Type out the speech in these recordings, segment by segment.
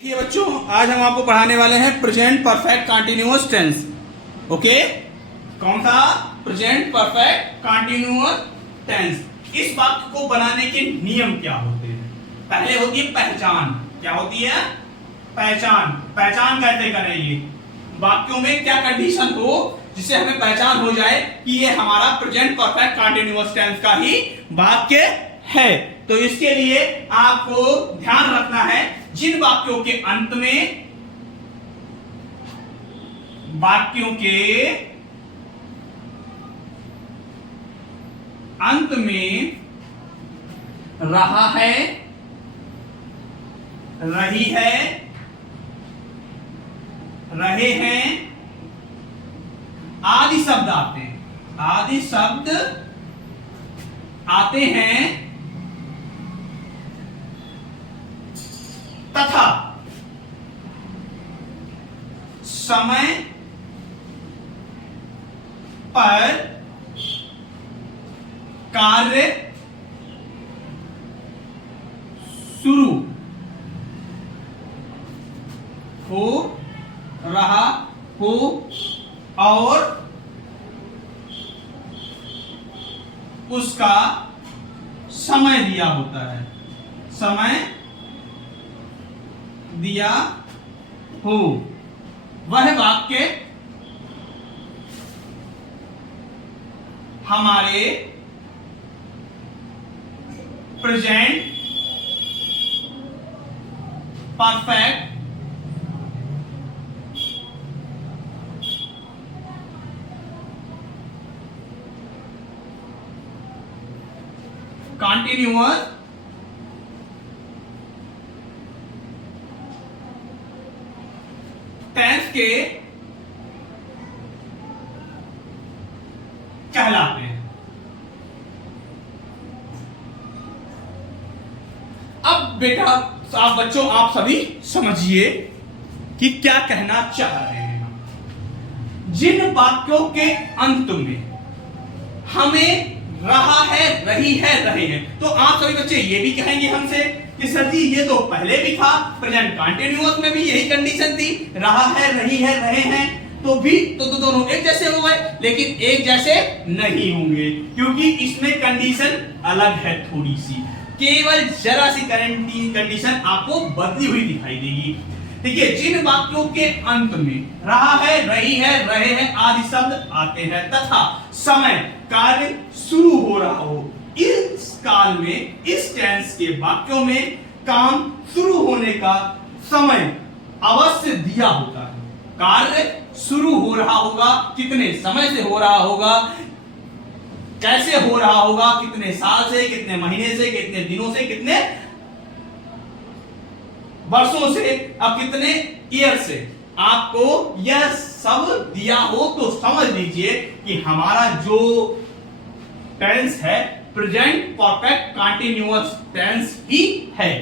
देखिए बच्चों, आज हम आपको पढ़ाने वाले हैं present perfect continuous tense. Okay, कौन सा? Present perfect continuous tense. इस वाक्य को बनाने के नियम क्या होते हैं? पहले होती है पहचान। क्या होती है? पहचान। पहचान कैसे करेंगे? वाक्यों में क्या कंडीशन हो जिससे हमें पहचान हो जाए कि ये हमारा प्रेजेंट परफेक्ट कंटीन्यूअस टेंस का ही वाक्य है। तो इसके लिए आपको ध्यान रखना है, जिन वाक्यों के अंत में रहा है, रही है, रहे हैं आदि शब्द आते हैं, आदि शब्द आते हैं, तथा समय पर कार्य शुरू हो रहा हो और उसका समय दिया होता है, समय दिया हो, वह वाक्य हमारे प्रेजेंट परफेक्ट कंटीन्यूअस टेंस के कहलाते हैं। अब बेटा, आप बच्चों, आप सभी समझिए कि क्या कहना चाह रहे हैं हम। जिन वाक्यों के अंत में हमें रहा है, रही है, रहे हैं, तो आप सभी बच्चे ये भी कहेंगे हमसे कि सर जी ये तो पहले भी था, प्रेजेंट कंटीन्यूअस में भी यही कंडीशन थी, रहा है, रही है, रहे हैं, तो भी तो दोनों एक जैसे हो गए, लेकिन एक जैसे नहीं होंगे क्योंकि इसमें कंडीशन अलग है थोड़ी सी, केवल जरा सी कंडीशन आपको बदली हुई दिखाई देगी। देखिए, जिन वाक्यों के अंत में रहा है, रही है, रहे हैं आदि शब्द आते हैं तथा समय कार्य शुरू हो रहा हो, इस काल में, इस टेंस के वाक्यों में काम शुरू होने का समय अवश्य दिया होता है। कार्य शुरू हो रहा होगा, कितने समय से हो रहा होगा, कैसे हो रहा होगा, कितने साल से, कितने महीने से, कितने दिनों से, कितने वर्षों से, अब कितने ईयर से, आपको यह सब दिया हो तो समझ लीजिए कि हमारा जो टेंस है प्रेजेंट परफेक्ट कंटीन्यूअस टेंस ही है।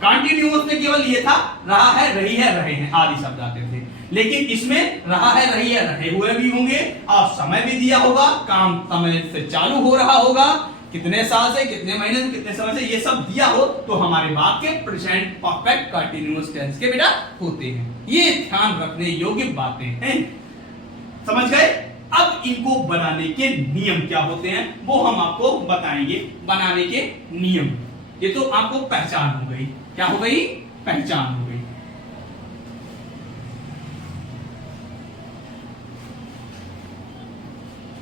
कंटीन्यूअस में केवल ये था, रहा है, रही है, रहे हैं आदि शब्द आते थे, लेकिन इसमें रहा है, रही है, रहे हुए भी होंगे और समय भी दिया होगा, काम समय से चालू हो रहा होगा, कितने साल से, कितने महीने से, कितने समय से, ये सब दिया हो तो हमारे वाक्य प्रेजेंट परफेक्ट कंटीन्यूअस टेंस के बेटा होते हैं। ये ध्यान रखने योग्य बातें हैं, समझ गए? अब इनको बनाने के नियम क्या होते हैं वो हम आपको बताएंगे। बनाने के नियम, ये तो आपको पहचान हो गई। क्या हो गई? पहचान हो गई।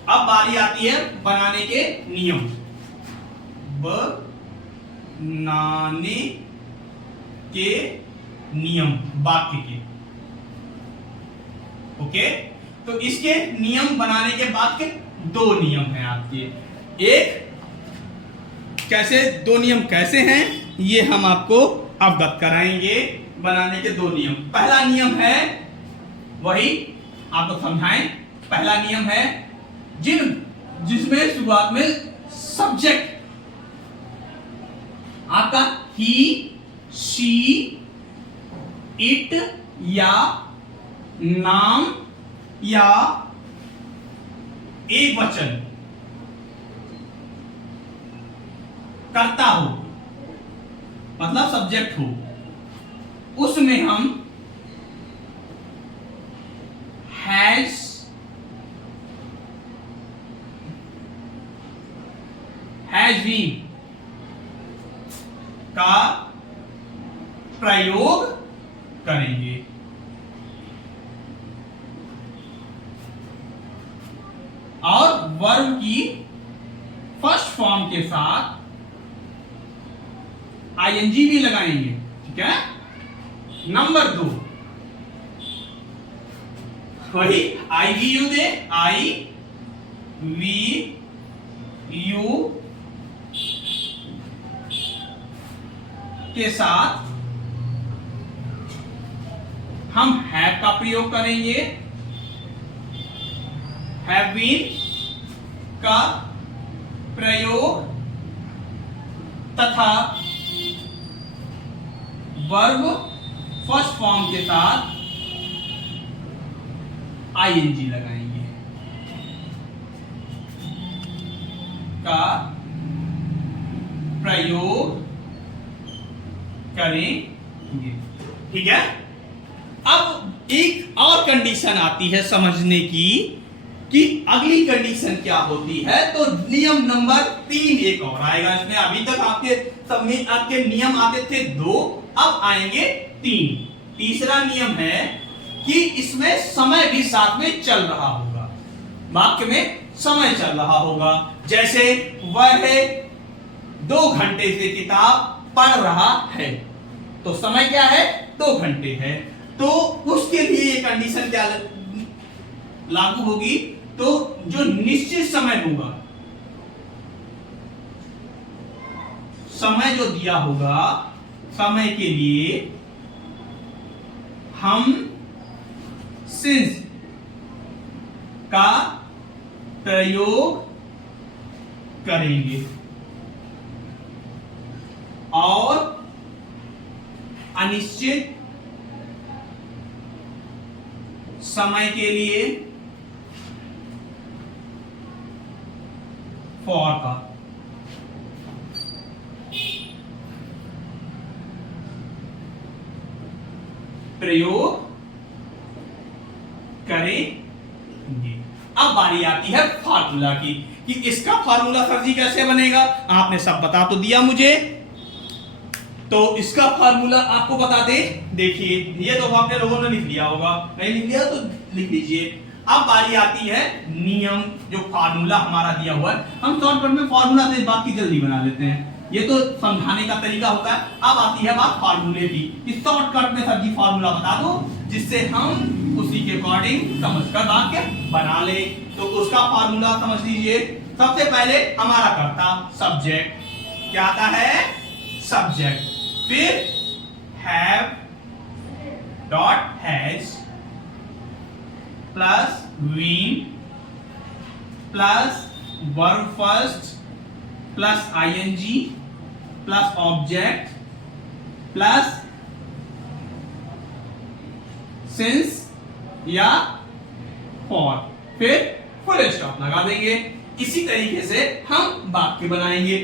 अब बारी आती है बनाने के नियम। बनाने के नियम वाक्य के। ओके, तो इसके नियम बनाने के बाद के दो नियम हैं आपके। एक कैसे, दो नियम कैसे हैं ये हम आपको अवगत कराएंगे। बनाने के दो नियम, पहला नियम है वही आपको समझाएं। पहला नियम है जिसमें शुरुआत में सब्जेक्ट आपका ही, शी, इट या नाम या एक वचन कर्ता हो, मतलब सब्जेक्ट हो, उसमें हम हैज बीन का प्रयोग करेंगे। और वर्ब की फर्स्ट फॉर्म के साथ आईएनजी भी लगाएंगे, ठीक है। नंबर 2, वही I we you they, I we you के साथ हम हैव का प्रयोग करेंगे, हैव बीन का प्रयोग तथा वर्ब फर्स्ट फॉर्म के साथ आईएनजी लगाएंगे, का प्रयोग करेंगे, ठीक है। अब एक और कंडीशन आती है समझने की कि अगली कंडीशन क्या होती है। तो नियम नंबर 3 एक और आएगा इसमें। अभी तक आपके सब में आपके नियम आते थे 2, अब आएंगे 3। तीसरा नियम है कि इसमें समय भी साथ में चल रहा होगा, वाक्य में समय चल रहा होगा। जैसे वह 2 घंटे से किताब पढ़ रहा है, तो समय क्या है, 2 घंटे है। तो उसके लिए ये कंडीशन क्या लागू होगी, तो जो निश्चित समय होगा, समय जो दिया होगा, समय के लिए हम सिंस का प्रयोग करेंगे और अनिश्चित समय के लिए फॉर का। प्रयोग करेंगे। अब बारी आती है फार्मूला की कि इसका फार्मूला सर जी कैसे बनेगा। आपने सब बता तो दिया मुझे, तो इसका फार्मूला आपको बता दे। देखिए ये तो आपने लोगों ने लिख लिया होगा, नहीं लिख लिया तो लिख लीजिए। अब बारी आती है नियम, जो फार्मूला हमारा दिया हुआ है, हम शॉर्टकट में फार्मूला से बाकी जल्दी बना लेते हैं, ये तो समझाने का तरीका होता है। अब आती है बात फार्मूले की, कि शॉर्टकट में सर जी फार्मूला बता दो जिससे हम उसी के अकॉर्डिंग समझकर वाक्य बना ले। तो उसका फार्मूला समझ लीजिए। सबसे पहले हमारा कर्ता सब्जेक्ट क्या आता है, सब्जेक्ट, फिर have dot has plus been plus verb first plus ING plus object plus since या फॉर, फिर फुल स्टॉप लगा देंगे। इसी तरीके से हम वाक्य बनाएंगे,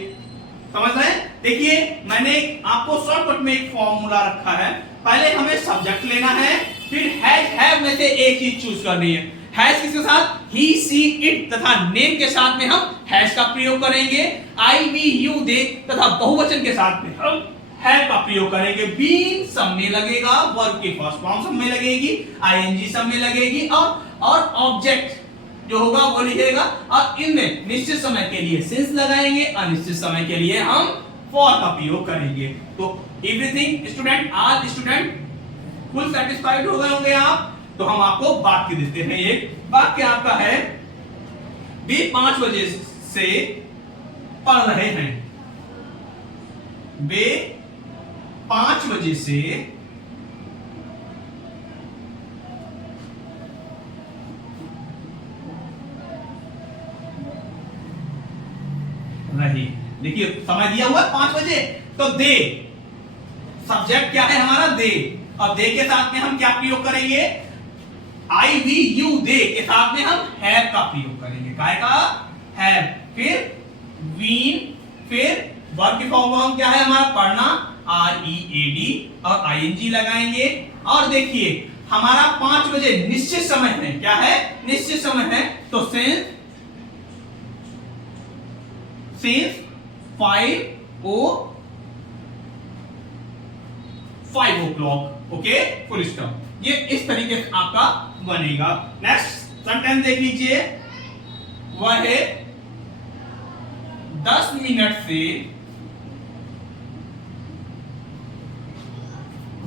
समझ रहे हैं। देखिए मैंने आपको शॉर्टकट में एक फॉर्मूला रखा है। पहले हमें सब्जेक्ट लेना है, फिर हैव में से एक चीज चूज करनी है। हैज किसके साथ, ही सी इट तथा नेम के साथ में हम हैज का प्रयोग करेंगे। आई वी यू दे तथा बहुवचन के साथ में हम हैव का प्रयोग करेंगे। बीन सब में लगेगा, वर्ब की फर्स्ट फॉर्म सब में लगेगी, आईएनजी सब में लगेगी, और ऑब्जेक्ट जो होगा वो लिखेगा। और इनमें निश्चित समय के लिए सिंस लगाएंगे, अनिश्चित समय के लिए हम फॉर का प्रयोग करेंगे। तो एवरीथिंग स्टूडेंट, आज स्टूडेंट फुल सेटिस्फाइड हो गए होंगे आप। तो हम आपको वाक्य देते हैं। एक वाक्य आपका है, वे 5 बजे से पढ़ रहे हैं। वे 5 बजे से रहे। देखिए समय दिया हुआ है 5 बजे, तो दे सब्जेक्ट क्या है हमारा, दे। और दे के साथ में हम क्या प्रयोग करेंगे, आई वी यू दे के साथ में हम हैव का प्रयोग करेंगे। काय का, हैव, फिर वीन, फिर वर्ब की फॉर्म क्या है हमारा, पढ़ना, READ और ING लगाएंगे। और देखिए हमारा 5 बजे निश्चित समय है, क्या है? निश्चित समय है। तो since 5 o'clock, okay, full stop. ये इस तरीके से आपका बनेगा। नेक्स्ट सेंटेंस देख लीजिए, वह है 10 मिनट से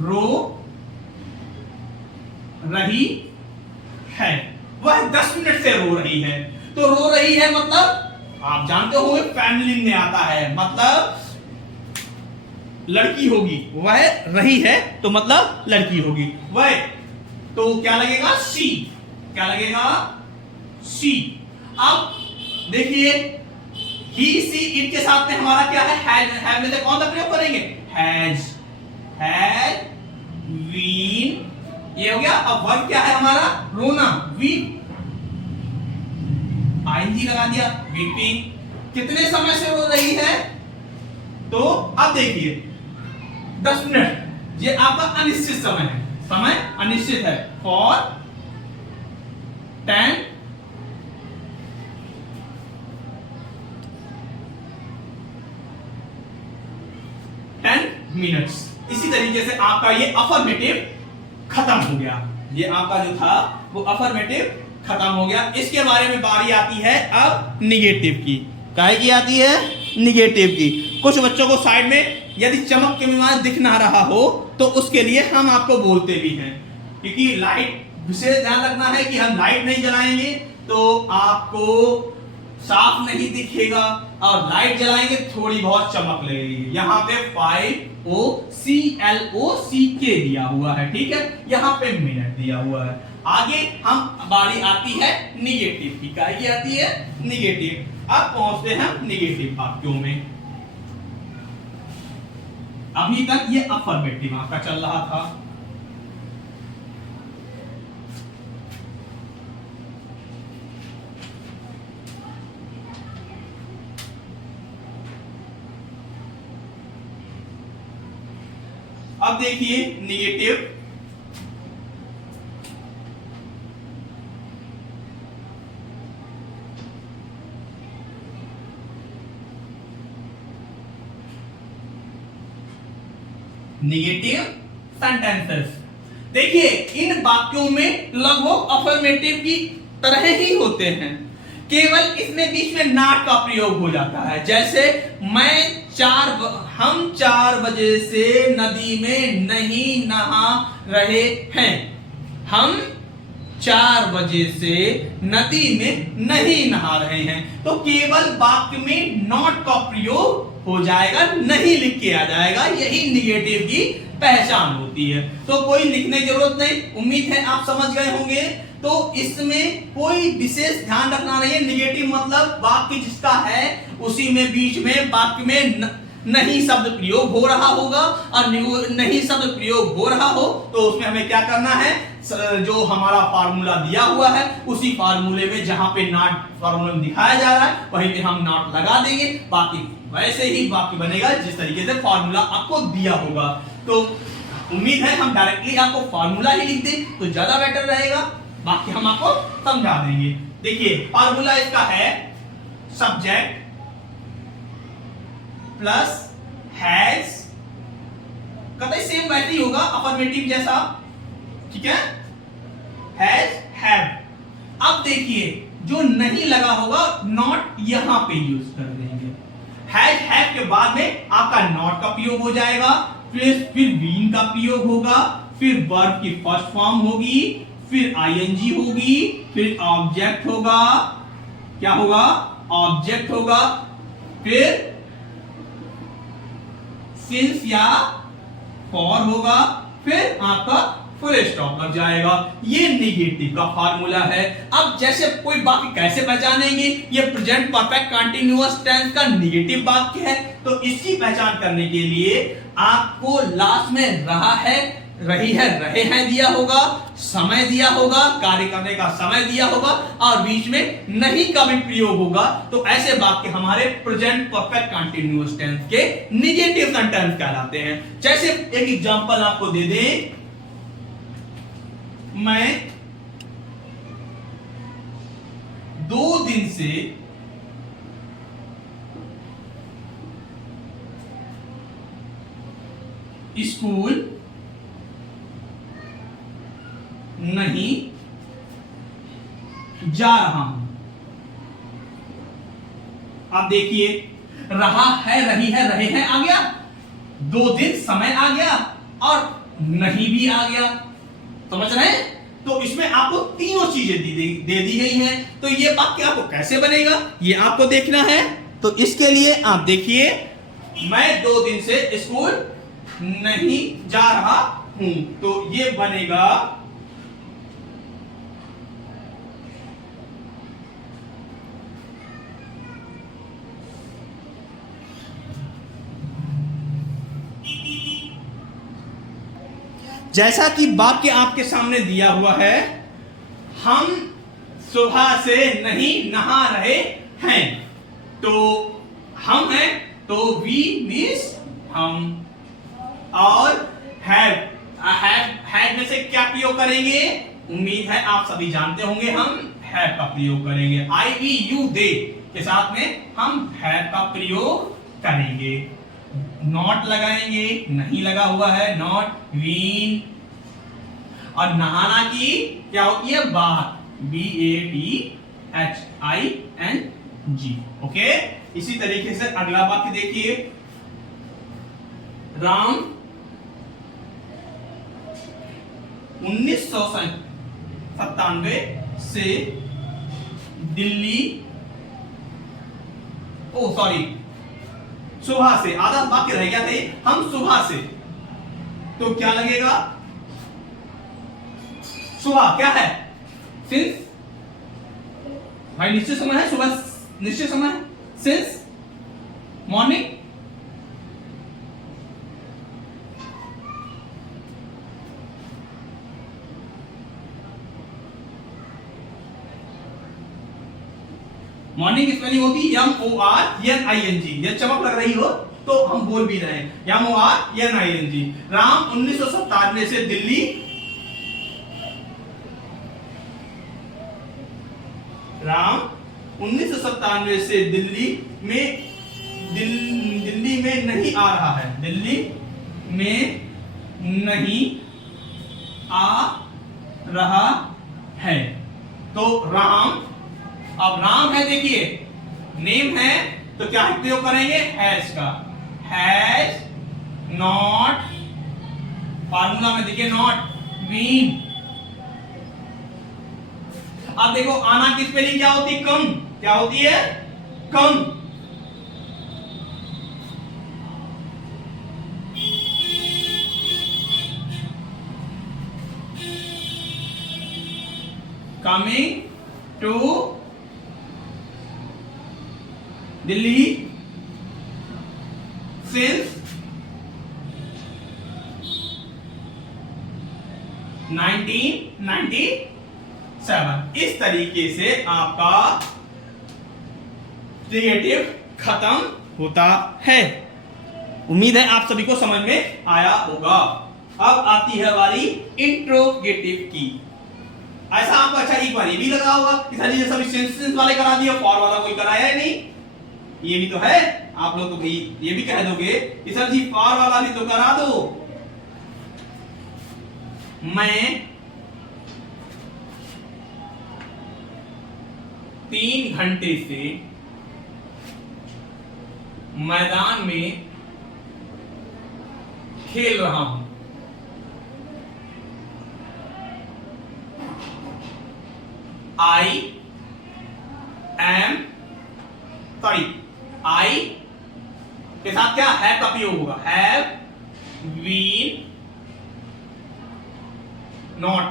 रो रही है। वह 10 मिनट से रो रही है। तो रो रही है मतलब आप जानते हो फैमिली में आता है, मतलब लड़की होगी। वह रही है तो मतलब लड़की होगी। वह तो क्या लगेगा? सी। क्या लगेगा? सी। अब देखिए ही सी इट के साथ में हमारा क्या है? हैव में से कौन सा प्रयोग करेंगे? हैज बीन, ये हो गया। अब वर्ब क्या है हमारा? रोना, वीप। आईएनजी लगा दिया, वीपिंग। कितने समय से रो रही है? तो अब देखिए 10 मिनट, ये आपका अनिश्चित समय है। समय अनिश्चित है। For 10 minutes. इसी तरीके से आपका ये अफर्मेटिव खत्म हो गया। ये आपका जो था वो अफर्मेटिव खत्म हो गया। इसके बारे में बारी आती है अब निगेटिव की। काहे की आती है? निगेटिव की। कुछ बच्चों को साइड में यदि चमक के विमान दिख ना रहा हो तो उसके लिए हम आपको बोलते भी हैं, क्योंकि लाइट विशेष ध्यान रखना है कि हम लाइट नहीं जलाएंगे तो आपको साफ नहीं दिखेगा, और लाइट जलाएंगे थोड़ी बहुत चमक लगेगी। यहाँ पे 5OCLOCK दिया हुआ है, ठीक है। यहाँ पे मिनट दिया हुआ है। आगे हम बारी आती है निगेटिव की। क्या आती है? निगेटिव। अब पहुंचते हैं निगेटिव वाक्यों में। अभी तक ये अफर्मेटिव आपका चल रहा था। अब देखिए निगेटिव। Negative sentences. देखिए इन वाक्यों में लगभग अफर्मेटिव की तरह ही होते हैं, केवल इसमें बीच में नॉट का प्रयोग हो जाता है। जैसे हम 4 बजे से नदी में नहीं नहा रहे हैं। हम 4 बजे से नदी में नहीं नहा रहे हैं। तो केवल वाक्य में नॉट का प्रयोग हो जाएगा, नहीं लिख के आ जाएगा। यही निगेटिव की पहचान होती है। तो कोई लिखने की जरूरत नहीं, उम्मीद है आप समझ गए होंगे। तो इसमें कोई विशेष ध्यान रखना नहीं है। निगेटिव मतलब वाक्य जिसका है उसी में बीच में वाक्य में नहीं शब्द प्रयोग हो रहा होगा, और नहीं शब्द प्रयोग हो रहा हो तो उसमें हमें क्या करना है? जो हमारा फार्मूला दिया हुआ है उसी फार्मूले में जहां पे नॉट फार्मूला में दिखाया जा रहा है वहीं पे हम नॉट लगा देंगे। बाकी वैसे ही वाक्य बनेगा जिस तरीके से फार्मूला आपको दिया होगा। तो उम्मीद है हम डायरेक्टली आपको फार्मूला ही लिख दें तो ज्यादा बेटर रहेगा। बाकी हम आपको समझा देंगे। देखिए फार्मूला इसका है सब्जेक्ट प्लस हैज, कतई सेम वैसे ही होगा अफर्मेटिव जैसा, ठीक है। Has, have. अब देखिए जो नहीं लगा होगा नॉट यहां पे यूज कर देंगे। हैज, हैव के बाद में आपका नॉट का प्रयोग हो जाएगा, फिर बीन का प्रयोग होगा, फिर वर्ब की फर्स्ट फॉर्म होगी, फिर आईएनजी होगी, फिर ऑब्जेक्ट होगा। क्या होगा? ऑब्जेक्ट होगा। फिर सिंस या फॉर होगा, फिर आपका फुल स्टॉप लग जाएगा। ये निगेटिव का फार्मूला है। अब जैसे कोई वाक्य कैसे पहचानेंगे? ये प्रेजेंट परफेक्ट कंटीन्यूअस टेंस का निगेटिव वाक्य है, तो इसकी पहचान करने के लिए आपको लास्ट में रहा है रही है, रहे हैं दिया होगा, समय दिया होगा, कार्य करने का समय दिया होगा और बीच में नहीं का भी प्रयोग होगा, तो ऐसे वाक्य हमारे प्रेजेंट परफेक्ट कंटीन्यूअस टेंस के नेगेटिव सेंटेंस कहलाते हैं। जैसे एक एग्जांपल आपको दे दें, मैं 2 दिन से स्कूल नहीं जा रहा हूं। आप देखिए, रहा है, रही है, रहे हैं आ गया, 2 दिन समय आ गया और नहीं भी आ गया। समझ रहे हैं? तो इसमें आपको तीनों चीजें दे दी गई हैं। तो ये वाक्य आपको कैसे बनेगा ये आपको देखना है। तो इसके लिए आप देखिए, मैं 2 दिन से स्कूल नहीं जा रहा हूं, तो ये बनेगा जैसा कि वाक्य आपके सामने दिया हुआ है, हम सुबह से नहीं नहा रहे हैं। तो हम हैं तो वी मींस हम, और हैव में से क्या प्रयोग करेंगे? उम्मीद है आप सभी जानते होंगे, हम हैव का प्रयोग करेंगे। आई वी यू दे के साथ में हम हैव का प्रयोग करेंगे। नॉट लगाएंगे, नहीं लगा हुआ है, नॉट, वीन। और नहाना की क्या होती है? Bath, BATHING। ओके, इसी तरीके से अगला वाक्य देखिए, राम 1997 से दिल्ली, सुबह से, आधा वाक्य रह गया था, हम सुबह से, तो क्या लगेगा? सुबह क्या है? सिंस, भाई निश्चित समय है, सुबह निश्चित समय है, सिंस मॉर्निंग। मॉर्निंग की स्पेलिंग होती है MORNING। ये चमक लग रही हो तो हम बोल भी रहे हैं, MORNING। राम 1997 से दिल्ली, राम 1997 से दिल्ली में नहीं आ रहा है, दिल्ली में नहीं आ रहा है। तो राम, अब राम है, देखिए नेम है, तो क्या प्रयोग करेंगे? हैज का, हैज नॉट, फार्मूला में देखिए नॉट, बीन। अब देखो आना की स्पेलिंग क्या होती है? कम। क्या होती है? Come. Coming to Delhi since 1997। इस तरीके से आपका क्रिएटिव खत्म होता है। उम्मीद है आप सभी को समझ में आया होगा। अब आती है हमारी इंट्रोगेटिव की। ऐसा आपको अच्छा एक बार ये भी लगा होगा कि सर जी सभी सेंटेंस वाले करा दिए, फॉर वाला कोई कराया ही नहीं। ये भी तो है, आप लोग तो भाई ये भी कह दोगे कि सर जी फॉर वाला भी तो करा दो। मैं 3 घंटे से मैदान में खेल रहा हूं। आई के साथ क्या हैव का प्रयोग होगा? Have been not.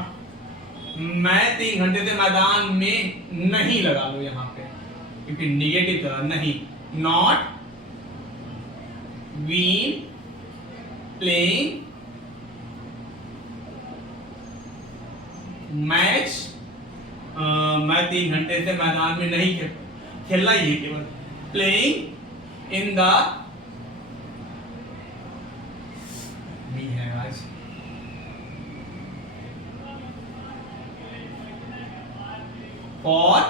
मैं 3 घंटे से मैदान में नहीं लगा लो यहां पे, क्योंकि निगेटिव तरह नहीं। नॉट बीन प्लेइंग मैच, मैं 3 घंटे से मैदान में नहीं खेलना ही है केवल। प्लेइंग इन द नहीं है आज फॉर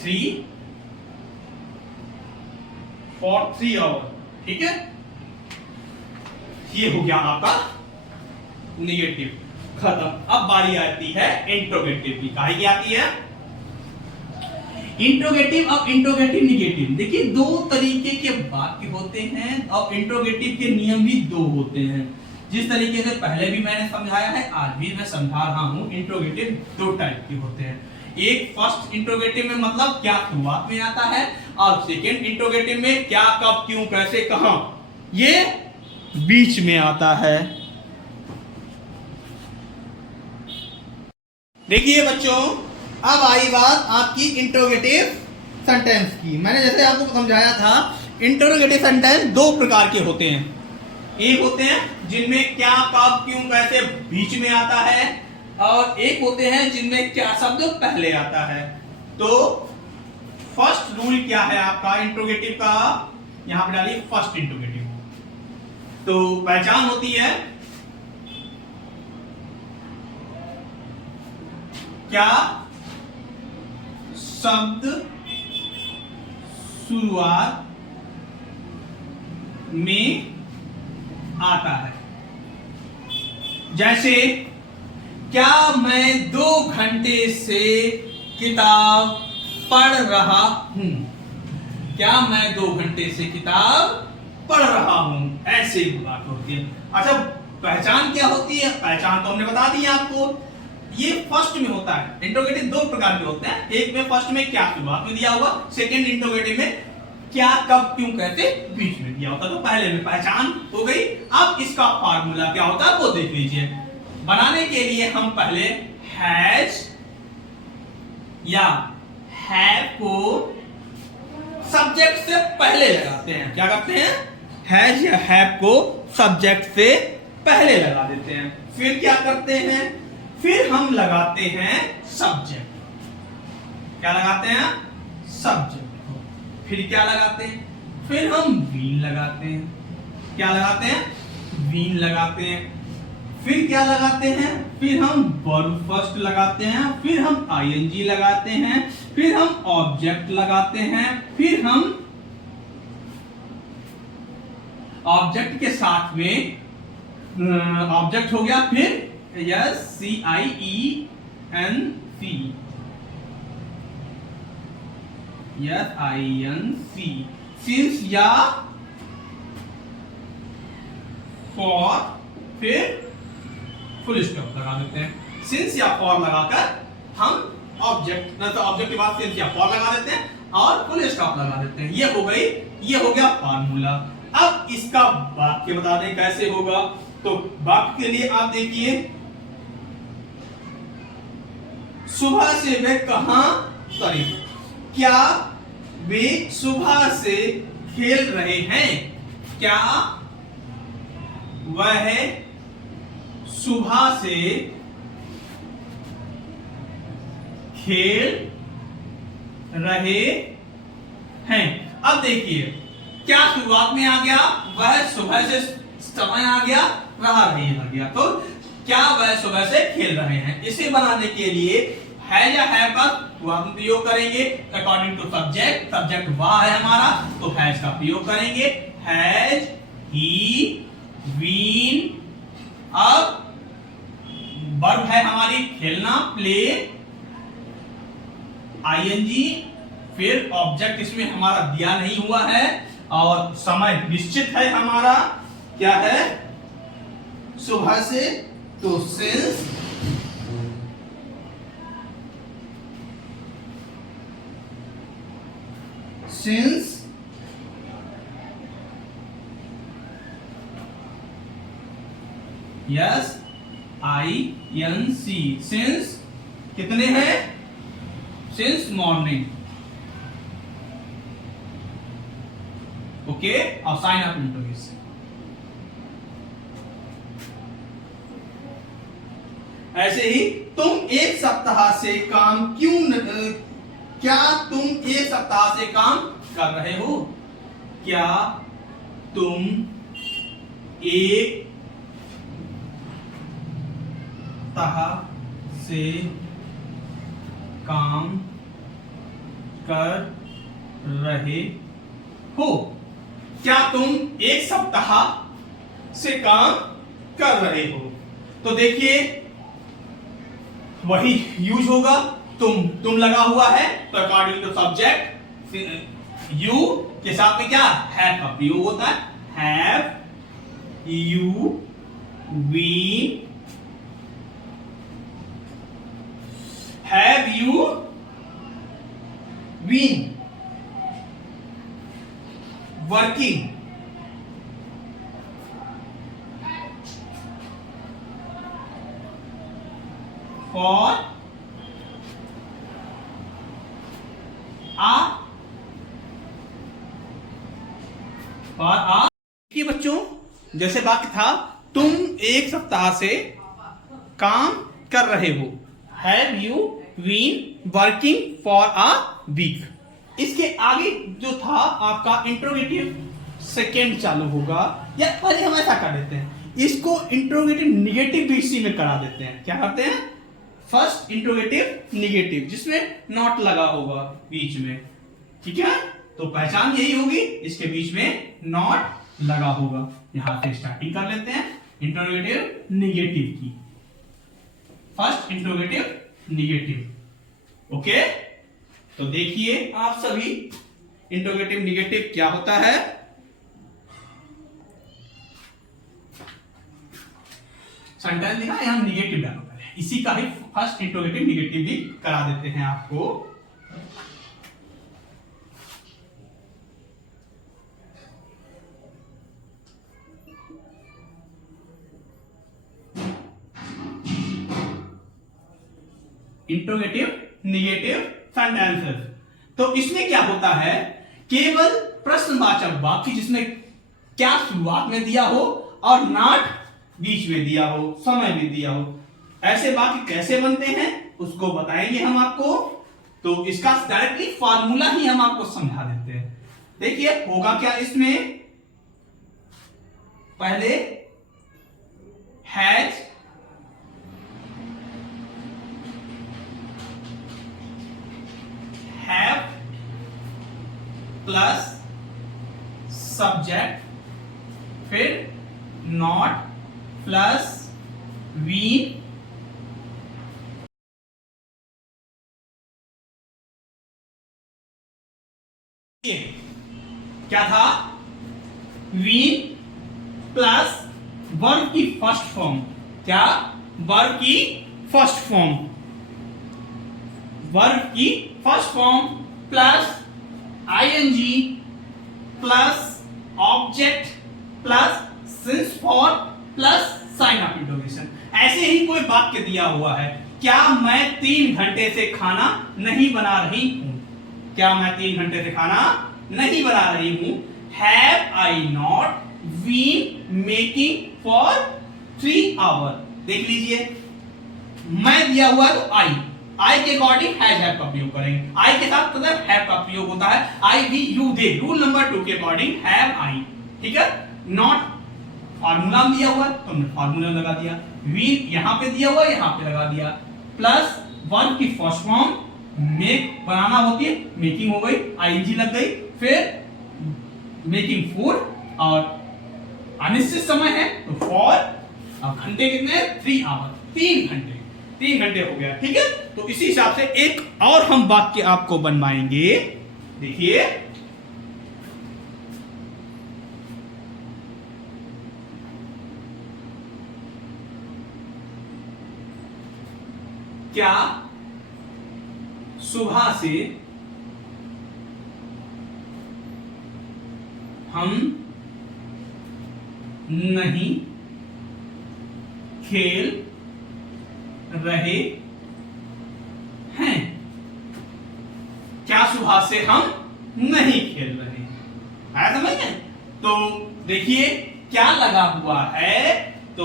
3 आवर, ठीक है। ये हो गया आपका निगेटिव, खत्म। अब बारी आती है इंट्रोगेटिव की। काहे की आती है इंट्रोगेटिव। अब इंट्रोगेटिव निगेटिव, देखिए दो तरीके के वाक्य होते हैं और इंट्रोगेटिव के नियम भी दो होते हैं। जिस तरीके से पहले भी मैंने समझाया है, आज भी मैं समझा रहा हूं। इंट्रोगेटिव दो टाइप के होते हैं। एक फर्स्ट इंट्रोगेटिव में मतलब क्या शुरुआत में आता है, और सेकेंड इंट्रोगेटिव में क्या, कब, क्यों, कैसे, कहां, ये बीच में आता है। देखिए बच्चों, अब आई बात आपकी इंट्रोगेटिव सेंटेंस की। मैंने जैसे आपको समझाया था, इंट्रोगेटिव सेंटेंस दो प्रकार के होते हैं। एक होते हैं जिनमें क्या, कब, क्यों, कैसे बीच में आता है, और एक होते हैं जिनमें क्या शब्द पहले आता है। तो फर्स्ट रूल क्या है आपका इंट्रोगेटिव का, यहां पे डालिए फर्स्ट इंट्रोगेटिव। तो पहचान होती है क्या शब्द शुरुआत में आता है। जैसे क्या मैं 2 घंटे से किताब पढ़ रहा हूं, क्या मैं 2 घंटे से किताब पढ़ रहा हूं, ऐसे बात होती है। अच्छा, पहचान क्या होती है, पहचान तो हमने बता दी आपको। ये फर्स्ट में होता है। इंट्रोगेटिव दो प्रकार के होते हैं। एक में फर्स्ट में क्या शुरुआत में दिया होगा, सेकेंड इंट्रोगेटिव में क्या, कब, क्यों, कैसे बीच में दिया होता। तो पहले में पहचान हो गई। अब इसका फार्मूला क्या होता है वो देख लीजिए। बनाने के लिए हम पहले हैज या हैव को सब्जेक्ट से पहले लगाते हैं। क्या करते हैं, हैज या हैव को सब्जेक्ट से पहले लगा देते हैं। फिर क्या करते हैं, फिर हम लगाते हैं सब्जेक्ट। क्या लगाते हैं, सब्जेक्ट। फिर क्या लगाते हैं, फिर हम बीन लगाते हैं। क्या लगाते हैं, बीन लगाते हैं। फिर क्या लगाते हैं, फिर हम वर्ब फर्स्ट लगाते हैं। फिर हम आईएनजी लगाते हैं। फिर हम ऑब्जेक्ट लगाते हैं। फिर हम ऑब्जेक्ट के साथ में ऑब्जेक्ट हो गया, फिर यस CIENC, सिंस या फॉर, फिर फुल स्टॉप लगा देते हैं। सिंस या फॉर लगाकर हम ऑब्जेक्ट, तो ऑब्जेक्ट के बाद सिंस या फॉर लगा देते हैं और फुल स्टॉप लगा देते हैं। ये हो गई, ये हो गया फार्मूला। अब इसका वाक्य बता दें कैसे होगा। तो वाक्य के लिए आप देखिए, सुबह से वे कहां, सॉरी, क्या वे सुबह से खेल रहे हैं, क्या वह सुबह से खेल रहे हैं। अब देखिए क्या शुरुआत में आ गया, वह सुबह से समय आ गया, रहा नहीं आ गया। तो क्या वह सुबह से खेल रहे हैं, इसे बनाने के लिए है या है का हम प्रयोग करेंगे अकॉर्डिंग टू सब्जेक्ट। सब्जेक्ट वह है हमारा, तो हैज का प्रयोग करेंगे। Has he been. अब वर्ब है हमारी खेलना, प्ले, आईएनजी। फिर ऑब्जेक्ट इसमें हमारा दिया नहीं हुआ है और समय निश्चित है हमारा, क्या है, सुबह से। तो since, since yes INC, since कितने हैं, सिंस मॉर्निंग। ओके, और साइन अप इंटरव्यूज। ऐसे ही तुम एक सप्ताह से काम क्यों क्या तुम एक सप्ताह से काम कर रहे हो? क्या तुम एक सप्ताह से काम कर रहे हो? क्या तुम एक सप्ताह से काम कर रहे हो? तो देखिए वही यूज होगा, तुम लगा हुआ है तो अकॉर्डिंग टू सब्जेक्ट यू के साथ में क्या हैव का प्रयोग होता है। Have you been, have you been working for देखिए बच्चों, जैसे वाक्य था तुम एक सप्ताह से काम कर रहे हो। Have you been working for a week. इसके आगे जो था आपका इंट्रोगेटिव सेकेंड चालू होगा, या पहले हम ऐसा कर देते हैं, इसको इंट्रोगेटिव निगेटिव भी इसी में करा देते हैं। क्या करते हैं? फर्स्ट इंट्रोगेटिव निगेटिव, जिसमें नॉट लगा होगा बीच में, ठीक है। तो पहचान यही होगी, इसके बीच में नॉट लगा होगा। यहां से स्टार्टिंग कर लेते हैं इंट्रोगेटिव निगेटिव की। First interrogative negative, okay. तो देखिए आप सभी इंट्रोगेटिव निगेटिव क्या होता है। सेंटेंस लिखा, यहां निगेटिव डालो पहले, इसी का ही फर्स्ट इंट्रोगेटिव निगेटिव भी करा देते हैं आपको। Interrogative negative sentences. तो इसमें क्या होता है, केवल प्रश्नवाचक वाक्य जिसमें क्या शुरुआत में दिया हो और नॉट बीच में दिया हो, समय में दिया हो, ऐसे वाक्य कैसे बनते हैं उसको बताएंगे हम आपको। तो इसका डायरेक्टली फार्मूला ही हम आपको समझा देते हैं। देखिए होगा क्या इसमें, पहले हैज हैव प्लस सब्जेक्ट, फिर नॉट प्लस वीन, क्या था, वीन प्लस वर्ब की फर्स्ट फॉर्म। क्या? वर्ब की फर्स्ट फॉर्म, वर्ब की first form plus ING plus object plus since for plus sign of interrogation. ऐसे ही कोई वाक्य दिया हुआ है, क्या मैं 3 घंटे से खाना नहीं बना रही हूं? क्या मैं 3 घंटे से खाना नहीं बना रही हूं? Have I not been making for 3 hour. देख लीजिए, मैं दिया हुआ है तो आई के अकॉर्डिंग हैज हैव का प्रयोग करेंगे। आई के साथ मतलब हैव का प्रयोग होता है। I we you they, rule number 2 के अकॉर्डिंग हैव आई, ठीक है। नॉट फार्मूला में दिया हुआ है तो हमने फार्मूला लगा दिया, वी यहां पे दिया हुआ यहां पे लगा दिया, प्लस वर्ब की फर्स्ट फॉर्म मेक बनाना होती है, मेकिंग हो गई, आईएनजी लग गई, फिर मेकिंग फूड और अनिश्चित समय है तो फॉर, अब घंटे कितने? 3 आवर, 3 घंटे, 3 घंटे हो गया, ठीक है। तो इसी हिसाब से एक और हम वाक्य आपको बनवाएंगे। देखिए क्या सुबह से हम नहीं खेल रहे हैं? क्या सुबह से हम नहीं खेल रहे हैं? आया समझ में? तो देखिए क्या लगा हुआ है, तो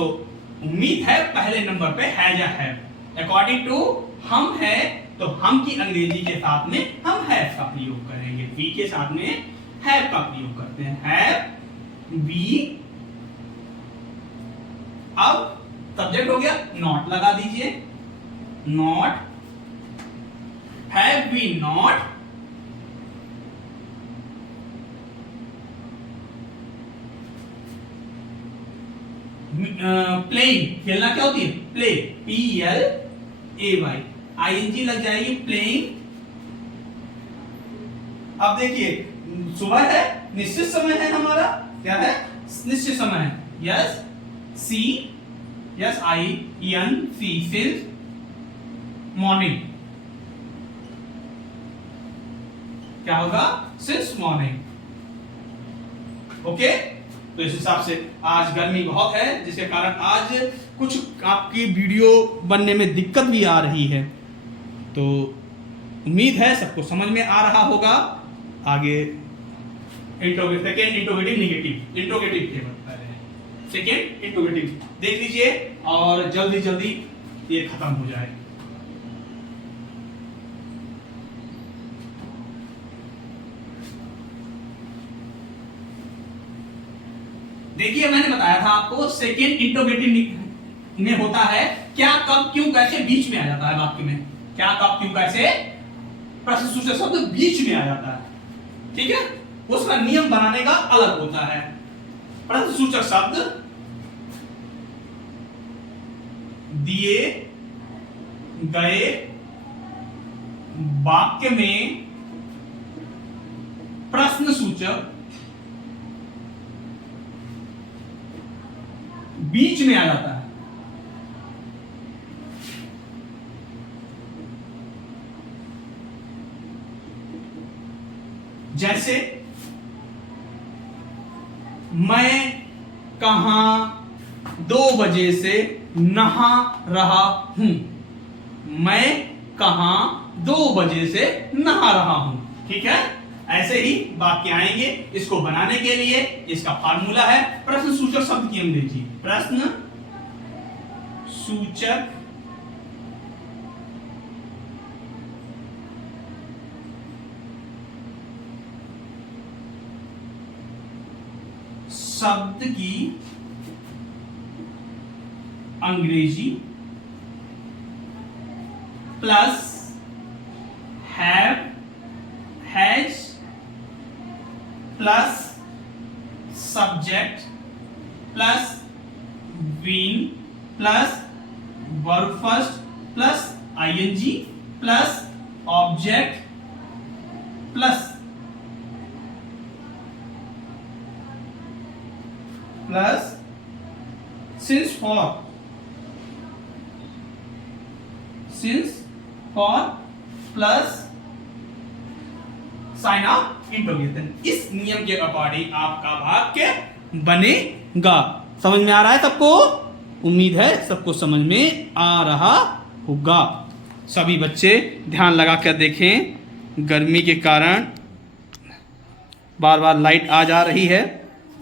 उम्मीद है पहले नंबर पे हैज या हैव। अकॉर्डिंग टू हम है तो हम की अंग्रेजी के साथ में हम हैव का प्रयोग करेंगे, वी के साथ में हैव का प्रयोग करते हैं, हैव वी। अब सब्जेक्ट हो गया, नॉट लगा दीजिए, not, have we not playing, खेलना क्या होती है, प्ले, PLAY, ING लग जाएगी, प्लेइंग। अब देखिए सुबह है, निश्चित समय है हमारा, क्या है, निश्चित समय है, यस सी, यस INC, सिंस मॉर्निंग, क्या होगा, सिंस मॉर्निंग। ओके, तो इस हिसाब से आज गर्मी बहुत है, जिसके कारण आज कुछ आपकी वीडियो बनने में दिक्कत भी आ रही है। तो उम्मीद है सबको समझ में आ रहा होगा। आगे सेकेंड इंट्रोगेटिव नेगेटिव, इंट्रोगेटिव थे पहले, सेकेंड इंट्रोगेटिव देख लीजिए और जल्दी जल्दी ये खत्म हो जाए। देखिए मैंने बताया था आपको सेकेंड इंट्रोगेटिव में होता है क्या, कब, क्यों, कैसे, बीच में आ जाता है वाक्य में, क्या, कब, क्यों, कैसे, प्रश्नसूचक शब्द बीच में आ जाता है, ठीक है। उसका नियम बनाने का अलग होता है। प्रश्नसूचक शब्द दिए गए वाक्य में प्रश्नसूचक बीच में आ जाता है। जैसे मैं कहां 2 बजे से नहा रहा हूं, मैं कहां 2 बजे से नहा रहा हूं, ठीक है। ऐसे ही वाक्य आएंगे। इसको बनाने के लिए इसका फार्मूला है प्रश्न सूचक शब्द की अंग्रेजी, प्रश्न सूचक शब्द की अंग्रेजी plus have, has plus subject plus been plus verb first plus ING plus object plus since for plus sign of interrogation. इस नियम के अकॉर्डिंग आपका वाक्य बनेगा। समझ में आ रहा है सबको? उम्मीद है सबको समझ में आ रहा होगा। सभी बच्चे ध्यान लगा कर देखें, गर्मी के कारण बार बार लाइट आ जा रही है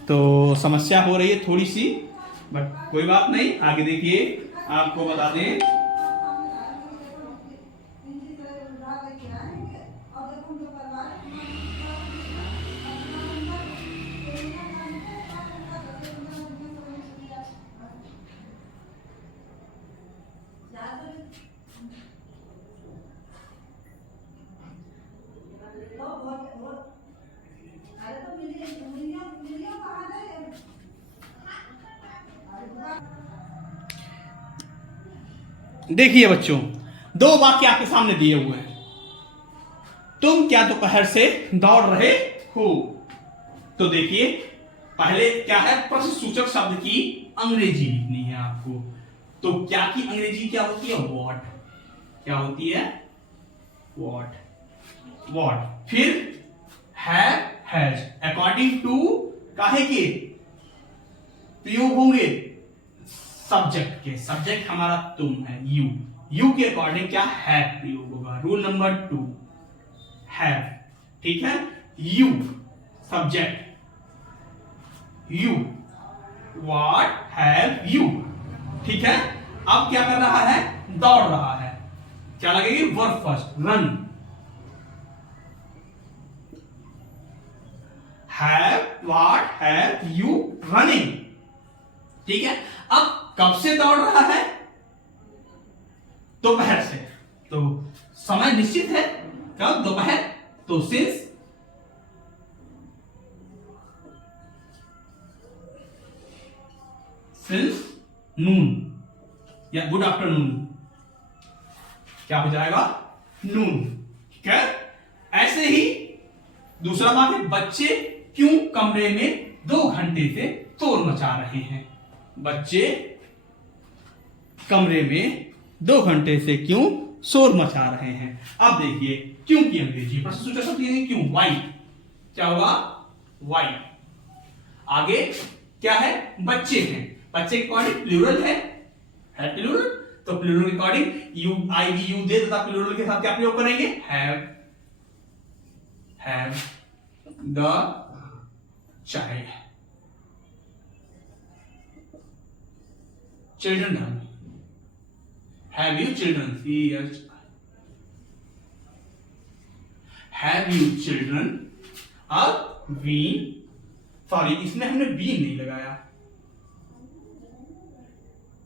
तो समस्या हो रही है थोड़ी सी, बट कोई बात नहीं। आगे देखिए, आपको बता दें देखिए बच्चों, 2 वाक्य आपके सामने दिए हुए हैं। तुम क्या दोपहर से दौड़ रहे हो? तो देखिए पहले क्या है, प्रश्न सूचक शब्द की अंग्रेजी लिखनी है आपको। तो क्या की अंग्रेजी क्या होती है? व्हाट। क्या होती है? व्हाट। फिर हैव, हैज। अकॉर्डिंग टू काहे के प्रयोग होंगे? सब्जेक्ट के। सब्जेक्ट हमारा तुम है, यू के अकॉर्डिंग क्या हैव प्रयोग होगा। रूल नंबर 2 हैव, ठीक है। You subject, you, what have you, ठीक है, अब क्या कर रहा है, दौड़ रहा है, क्या लगेगी, verb first, run. What have you running, ठीक है। अब कब से दौड़ रहा है, दोपहर से, तो समय निश्चित है, कब, दोपहर, तो सिंस नून या गुड आफ्टरनून, क्या हो जाएगा, नून, ठीक है। ऐसे ही दूसरा बात है, बच्चे क्यों कमरे में 2 घंटे से शोर मचा रहे हैं, बच्चे कमरे में 2 घंटे से क्यों शोर मचा रहे हैं। अब देखिए क्यों की अंग्रेजी प्रश्नसूचक शब्द क्यों, वाई, क्या होगा, वाई। आगे क्या है, बच्चे हैं, बच्चे के अकॉर्डिंग प्लूरल है प्लूरल, तो प्लूरल के according you, I we you they तथा प्लूरल के साथ क्या प्रयोग करेंगे, have the child, children done, have you children, have you children. अब बीन, सॉरी इसमें हमने बीन नहीं लगाया,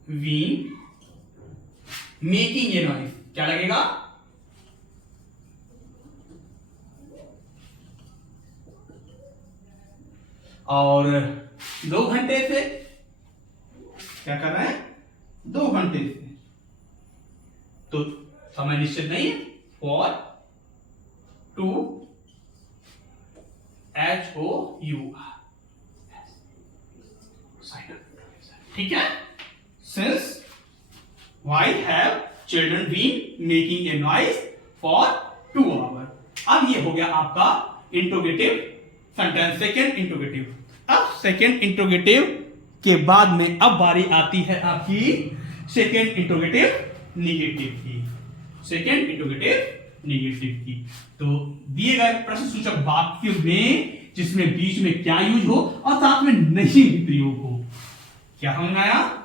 बीन मेकिंग ए नॉइज, क्या लगेगा, और 2 घंटे से क्या कर रहे हैं, 2 घंटे से, तो समय निश्चित नहीं है, फॉर 2 HOUR, ठीक है। Since why have children been making a noise for 2 hours? अब ये हो गया आपका इंट्रोगेटिव सेंटेंस, सेकेंड इंट्रोगेटिव। अब सेकेंड इंट्रोगेटिव के बाद में अब बारी आती है आपकी सेकेंड इंट्रोगेटिव निगेटिव की, सेकेंड इंट्रोगेटिव निगेटिव की। तो दिए गए प्रश्नसूचक वाक्य में जिसमें बीच में क्या यूज हो और साथ में नहीं भी प्रयोग हो, क्या समझ में आया,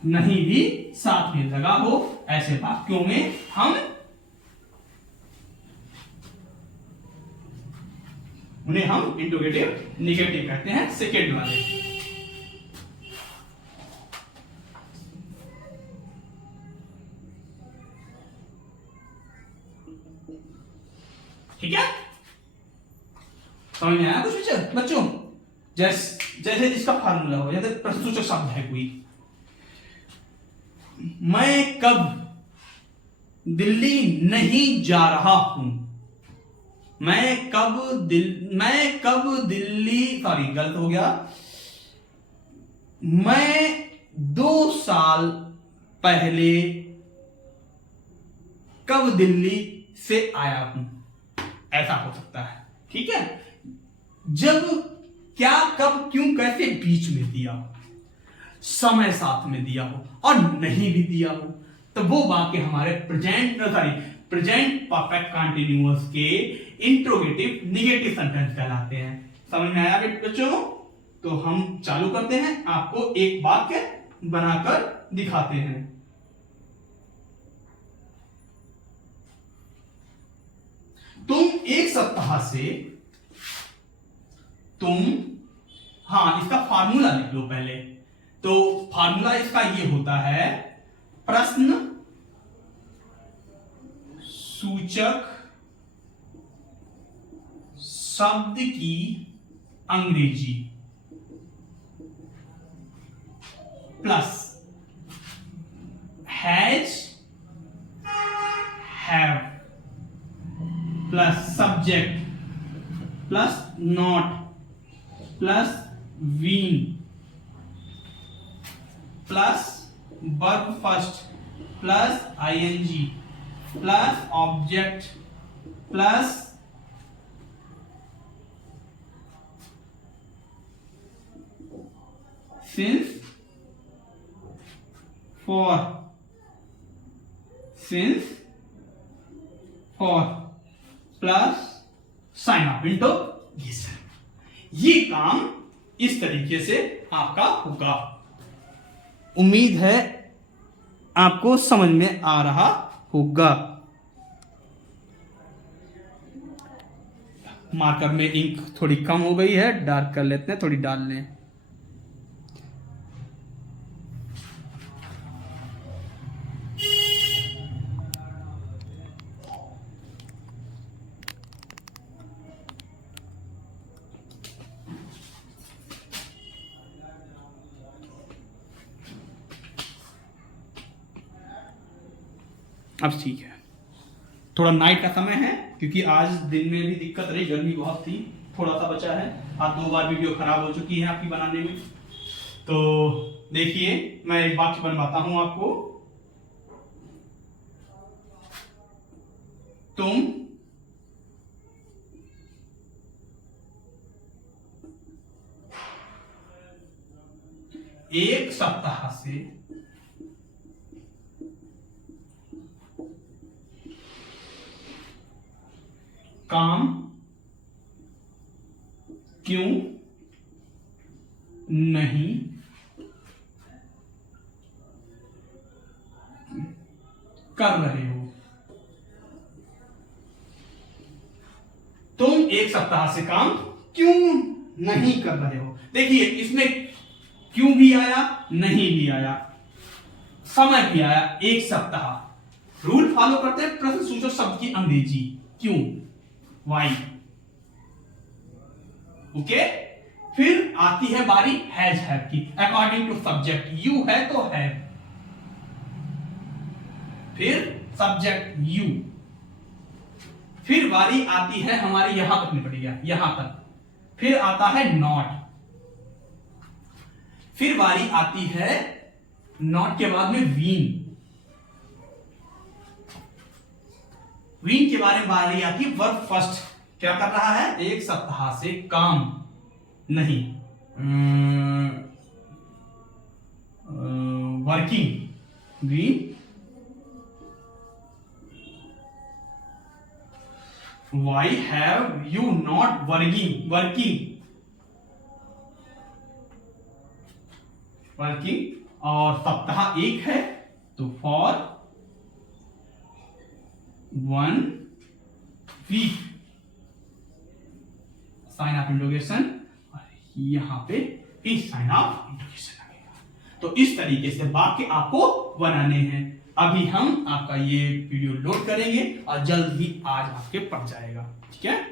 नहीं भी साथ में लगा हो, ऐसे वाक्यों में हम उन्हें हम इंट्रोगेटिव निगेटिव कहते हैं, सेकेंड वाले। ठीक है, समझ में आया कुछ बच्चों, जैसे इसका फार्मूला हो, जैसे प्रश्नसूचक शब्द है कोई, मैं कब दिल्ली नहीं जा रहा हूं, मैं कब दिल्ली, सॉरी गलत हो गया, मैं 2 साल पहले कब दिल्ली से आया हूं, ऐसा हो सकता है, ठीक है। जब, क्या, कब, क्यों, कैसे बीच में दिया हो, समय साथ में दिया हो और नहीं भी दिया हो, तो वो वाक्य हमारे प्रेजेंट परफेक्ट कंटीन्यूअस के इंट्रोगेटिव निगेटिव सेंटेंस कहलाते हैं। समझ में आया बच्चों? तो हम चालू करते हैं, आपको एक वाक्य बनाकर दिखाते हैं। तुम एक सप्ताह से, इसका फार्मूला लिख लो पहले। तो फार्मूला इसका ये होता है, प्रश्न सूचक शब्द की अंग्रेजी plus has, have plus subject plus not plus been plus verb first plus ING plus object plus since for plus sign of into ये काम इस तरीके से आपका होगा। उम्मीद है आपको समझ में आ रहा होगा। मार्कर में इंक थोड़ी कम हो गई है, डार्क कर लेते हैं, थोड़ी डाल लें। अब ठीक है। थोड़ा नाइट का समय है क्योंकि आज दिन में भी दिक्कत रही, गर्मी बहुत थी, थोड़ा सा बचा है। आज 2 बार वीडियो खराब हो चुकी है आपकी बनाने में। तो देखिए मैं एक वाक्य बनवाता हूं आपको। तुम एक सप्ताह से काम क्यों नहीं कर रहे हो? तुम एक सप्ताह से काम क्यों नहीं कर रहे हो? देखिए इसमें क्यों भी आया, नहीं भी आया, समय भी आया, एक सप्ताह। रूल फॉलो करते हैं, प्रश्न सूचक शब्द की अंग्रेजी क्यों, वाई। ओके, फिर आती है बारी हैज हैव की। अकॉर्डिंग टू सब्जेक्ट, यू है तो हैव, फिर सब्जेक्ट यू, फिर बारी आती है हमारी, यहां तक निपट गया, यहां तक। फिर आता है नॉट, फिर बारी आती है नॉट के बाद में वीन, वीन के बारे में बारी आती है वर्ब फर्स्ट। क्या कर रहा है? एक सप्ताह से काम नहीं, working, been Why have you not working और सप्ताह एक है तो for 1 week, sign of interrogation, यहां पे इस साइन ऑफ इंट्रोगेशन लगेगा। तो इस तरीके से वाक्य आपको बनाने हैं। अभी हम आपका ये वीडियो लोड करेंगे और जल्द ही आज आपके पड़ जाएगा। ठीक है।